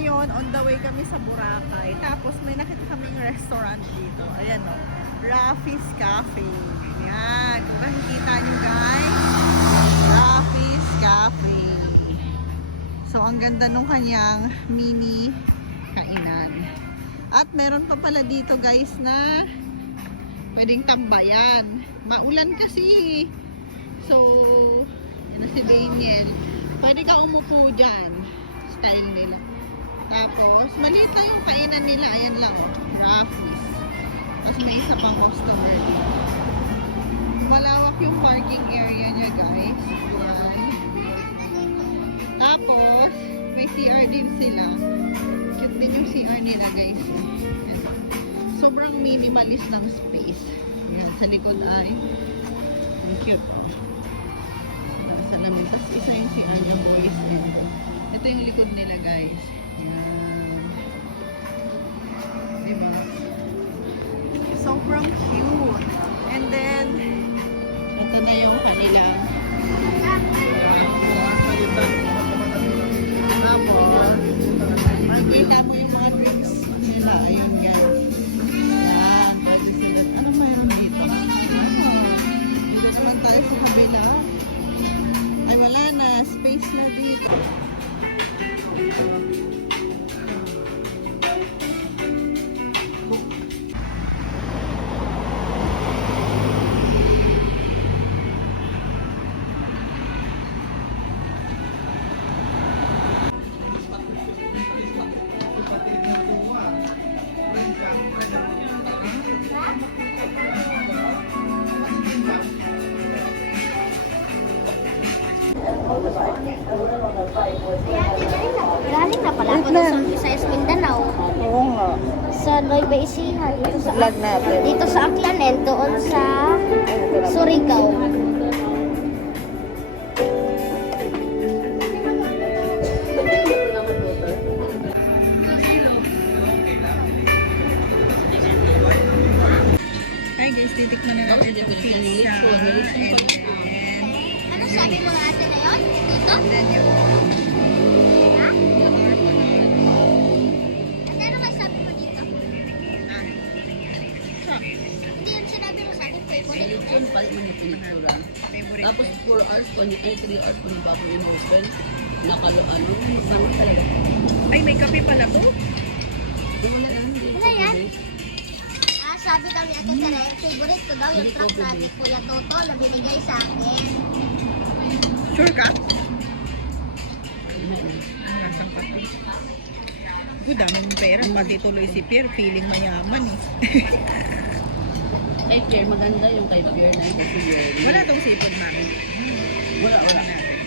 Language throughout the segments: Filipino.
ngayon, on the way kami sa Boracay. Tapos may nakita kaming restaurant dito. Ayan o. Rafi's Cafe. Yan. Kung nakikita nyo guys. Rafi's Cafe. So, ang ganda nung kanyang mini kainan. At meron pa pala dito guys na pwedeng tambayan. Maulan kasi. So, yan na si Daniel. Pwede ka umupo dyan. Style nila. Tapos, maliit lang yung kainan nila. Ayan lang. Rafi's. Tapos may isa pang customer dito. Malawak yung parking area niya guys. Yan. Tapos, may CR din sila. Cute din yung CR nila guys. Yan. Sobrang minimalist ng space. Yan, sa likod ay ang cute. Salamin. Tapos isa yung CR niya boys. Ito yung likod nila guys. Yan. Diba? Sobrang cute. And then, ito na yung kanilang makikita mo yung mga drinks nila. Ayun guys. Yan. Pwede sila. Anong mayroon dito? Dito naman tayo sa kabila. Ay wala na. Space na dito. Galing na pala ako sa Visayas, Mindanao. Oo nga. Sa Nueva Ecija, dito sa Vlog natin. dito sa Aklan and doon sa Surigao. Hi guys, titikman na natin yung pizza. And then, Ano sabi mo ate na yun? Dito? and then yung Ha? carbonara. Ate, ano kayo sabi mo dito? Ah. So, Hindi yun sinabi mo sa akin, favorite. Yun pala yung pinictura. favorite Tapos ko. 4 hours, 3 hours kung ba ako yung husband. Nakalo-ano, magbangon talaga. Ay, may kape pala to? Di mo na lang, hindi Ano ko yan? pwede. Sabi daw ni Ate Tere, favorite ko daw yung Hindi ko truck na pwede. ni Kuya Toto na binigay sa akin. Sure ka? Ayun na yun. Ang lasang kape. Good, daming pera. Pati tuloy si Pierre, feeling mayaman eh. Kay Pierre, maganda yung kay Pierre na kasi Pierre. Wala tong sipon namin. Wala, wala. Natin.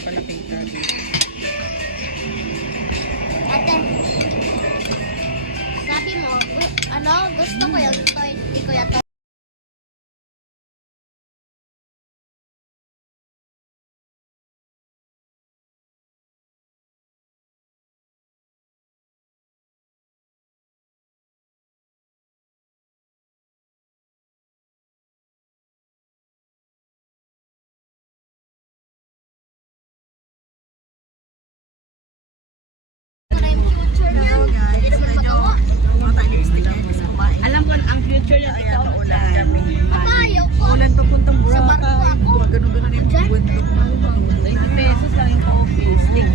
Palaking tabi. Ate, sabi mo, ano, gusto ko yung toy ni Kuya Toto. Alam ko ang future niya, ikaw Ulan kami. Ayaw ko. Ulan papuntang Sa barko Boracay. ako. Ganun-ganun yung bundok. 20 pesos lang yung coffee. Stick